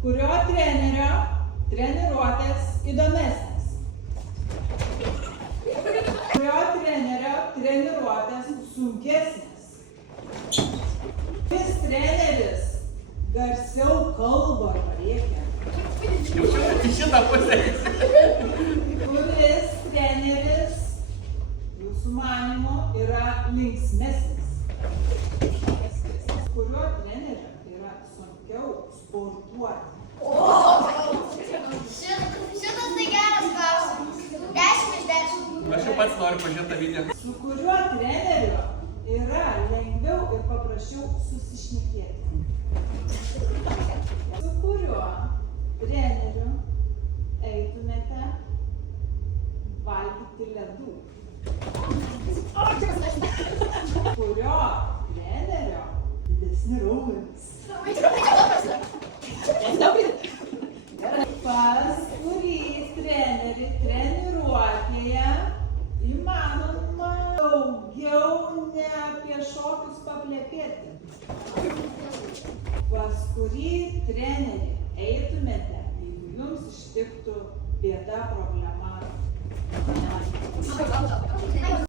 Kurio trenerio treniruotės įdomesnės? Kurio trenerio treniruotės sunkesnės? Kuris treneris garsiau kalba arba rėkia? Šitą pusę. Kuris treneris, jūsų manymu, yra linksmesnis? Kurio trenerio yra sunkiau sportuoti? Šitas tai geras klausimas. 10 iš 10. Aš jau pats noriu pažiūrėti tą video. Su kuriuo treneriu yra lengviau ir paprasčiau susišnekėti? Su kuriuo treneriu eitumėte valgyti ledų? Kurio trenerio didesni raumenys? Pas kurį trenerį treniruotėje įmanoma daugiau ne apie šokius paplepėti? Pas kurį trenerį eitumėte